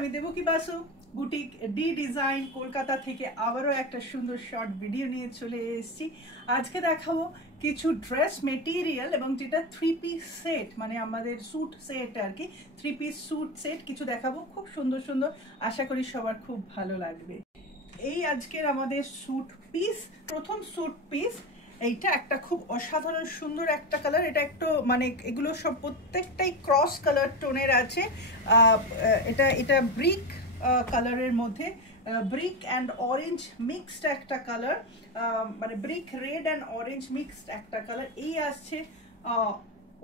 আমি Devaki Basu boutique D design Kolkata থেকে আবারও একটা সুন্দর শর্ট ভিডিও নিয়ে চলে এসেছি। আজকে দেখাবো কিছু ড্রেস মেটেরিয়াল এবং যেটা 3 পিস সেট, মানে আমাদের স্যুট সেট আর কি, 3 পিস স্যুট সেট কিছু দেখাবো, খুব সুন্দর সুন্দর, আশা করি সবার খুব ভালো লাগবে। এই আজকের আমাদের স্যুট পিস, প্রথম স্যুট পিস এইটা একটা খুব অসাধারণ সুন্দর একটা কালার। এটা একটু মানে এগুলো সব প্রত্যেকটাই ক্রস কালার টোনের আছে। এটা ব্রিক কালারের মধ্যে, ব্রিক অ্যান্ড অরেঞ্জ মিক্সড একটা কালার, মানে brick red and orange mixed একটা কালার। এই আসছে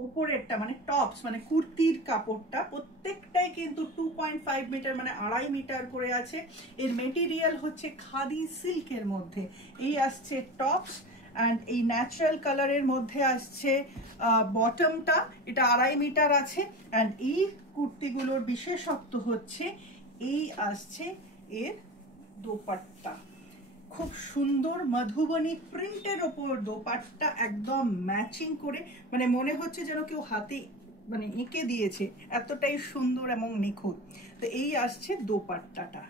উপরেরটা, মানে টপস, মানে কুর্তির কাপড়টা প্রত্যেকটাই কিন্তু 2.5 মিটার মানে 2.5 মিটার করে আছে। এর মেটেরিয়াল হচ্ছে খাদি সিল্কের মধ্যে। এই আসছে টপস অ্যান্ড এই ন্যাচারাল কালারের মধ্যে আসছে বটমটা, এটা 2.5 মিটার আছে। অ্যান্ড এই কুর্তিগুলোর বিশেষত্ব হচ্ছে এই আসছে এর দোপাট্টা, খুব সুন্দর মধুবনী প্রিন্টের ওপর দোপাট্টা, একদম ম্যাচিং করে, মানে মনে হচ্ছে যেন কেউ হাতে মানে এঁকে দিয়েছে, এতটাই সুন্দর এবং নিখুঁত। তো এই আসছে দোপাট্টাটা,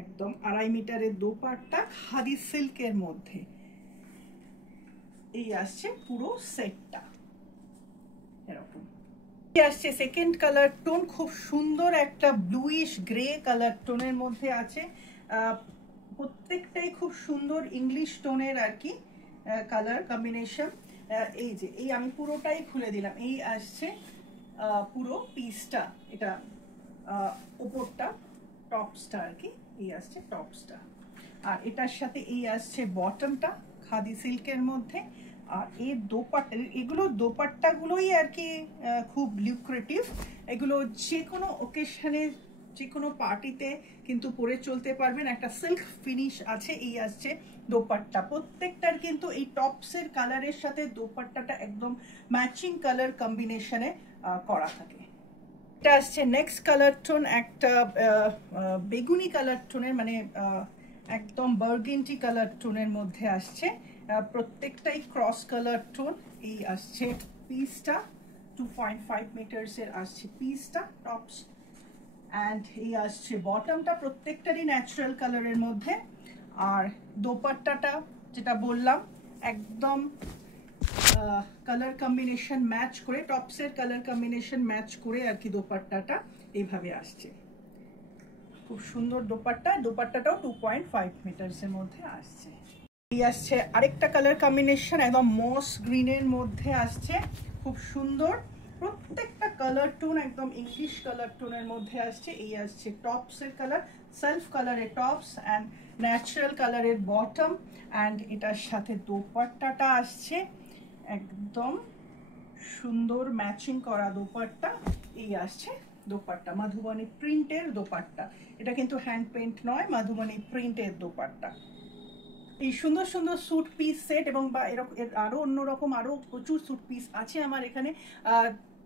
একদম 2.5 মিটারের দোপাট্টা খাদি সিল্কের মধ্যে। এই আসছে পুরো সেটটা এরকম। আসছে সেকেন্ড কালার টোন, খুব সুন্দর একটা ব্লুইশ গ্রে কালার টোনের মধ্যে আছে। প্রত্যেকটাই খুব সুন্দর ইংলিশ টোনের আর কি কালার কম্বিনেশন। এই যে এই আমি পুরোটাই খুলে দিলাম। এই আসছে পুরো পিসটা, এটা উপরটা টপসটা আর কি, এই আসছে টপসটা। আর এটার সাথে এই আসছে বটমটা খাদি সিল্কের মধ্যে। আর এর দোপাট্টা, এগুলো দোপাট্টাগুলোই আর কি খুব লিউক্রেটিভ। এগুলো যে কোনো ওকেশনে, যে কোনো পার্টিতে কিন্তু পরে চলতে পারবেন। একটা সিল্ক ফিনিশ আছে। এই আসছে দোপাট্টা, প্রত্যেকটার কিন্তু এই টপসের কালারের সাথে দোপাট্টাটা একদম ম্যাচিং কালার কম্বিনেশনে করা থাকে। এটা আসছে নেক্সট কালার টোন, একটা বেগুনি কালার টোনের, মানে একদম বার্গেন্ডি কালার টোনের মধ্যে আসছে। প্রত্যেকটাই ক্রস কালার টোন। এই আসছে পিসটা 2.5 মিটার্সের আসছে পিসটা টপস। অ্যান্ড এই আসছে বটমটা, প্রত্যেকটারই ন্যাচারাল কালারের মধ্যে। আর দোপাট্টাটা যেটা বললাম একদম কালার কম্বিনেশন ম্যাচ করে, টপসের কালার কম্বিনেশন ম্যাচ করে আর কি দোপাট্টাটা এইভাবে আসছে। খুব সুন্দর দোপাট্টা, দোপাট্টাটাও 2.5 মিটার্সের মধ্যে আসছে। এই আসছে আরেকটা কালার কম্বিনেশন, একদম মস গ্রিনের মধ্যে আসছে, খুব সুন্দর। প্রত্যেকটা কালার টোন একদম ইংলিশ কালার টোনের মধ্যে আসছে। এই আসছে টপসের কালার, সেলফ কালারের টপস অ্যান্ড ন্যাচারাল কালারের বটম। অ্যান্ড এটার সাথে দোপাট্টাটা আসছে একদম সুন্দর ম্যাচিং করা দোপাট্টা। এই আসছে দোপাট্টা, মধুবনী প্রিন্টের দোপাট্টা। এটা কিন্তু হ্যান্ড পেন্ট নয়, মধুবনী প্রিন্টের দোপাট্টা। এই সুন্দর সুন্দর স্যুট পিস সেট এবং বা এরকম আরও অন্যরকম আরও প্রচুর স্যুট পিস আছে আমার এখানে।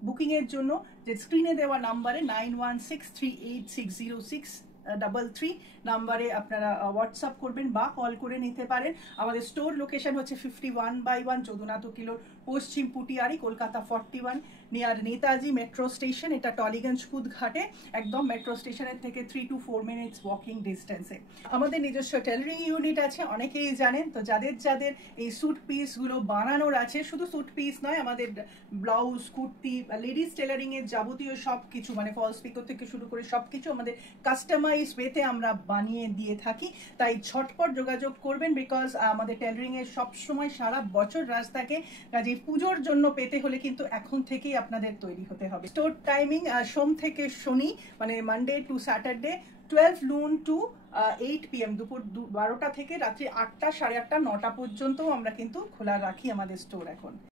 বুকিংয়ের জন্য যে স্ক্রিনে দেওয়া নাম্বারে 9163860633 নাম্বারে আপনারা হোয়াটসঅ্যাপ করবেন বা কল করে নিতে পারেন। আমাদের স্টোর লোকেশন হচ্ছে 51/1 যদুনাথ কিলোর পশ্চিম Putiyari, Kolkata 41, near Netaji metro station. এটা টলিগঞ্জ কুদঘাটে, একদম মেট্রো স্টেশনের থেকে 3 to 4 মিনিটস ওয়াকিং ডিস্টেন্সে। আমাদের নিজস্ব টেলারিং ইউনিট আছে, অনেকেই জানেন। তো যাদের যাদের এই স্যুট পিসগুলো বানানোর আছে, শুধু স্যুট পিস নয়, আমাদের ব্লাউজ, কুর্তি, লেডিস টেলারিংয়ের যাবতীয় সব কিছু, মানে ফলস পিকো থেকে শুরু করে সব কিছু আমাদের কাস্টমাইজ ওয়েতে আমরা বানিয়ে দিয়ে থাকি। তাই ঝটপট যোগাযোগ করবেন, বিকজ আমাদের টেলারিংয়ের সবসময় সারা বছর রাজ থাকে। কাজে পুজোর জন্য পেতে হলে কিন্তু এখন থেকেই আপনাদের তৈরি হতে হবে। স্টোর টাইমিং সোম থেকে শনি, মানে Monday to Saturday 12 noon to 8 PM, দুপুর 12টা থেকে রাত্রি 8টা, 8:30, 9টা পর্যন্ত আমরা কিন্তু খোলা রাখি আমাদের স্টোর এখন।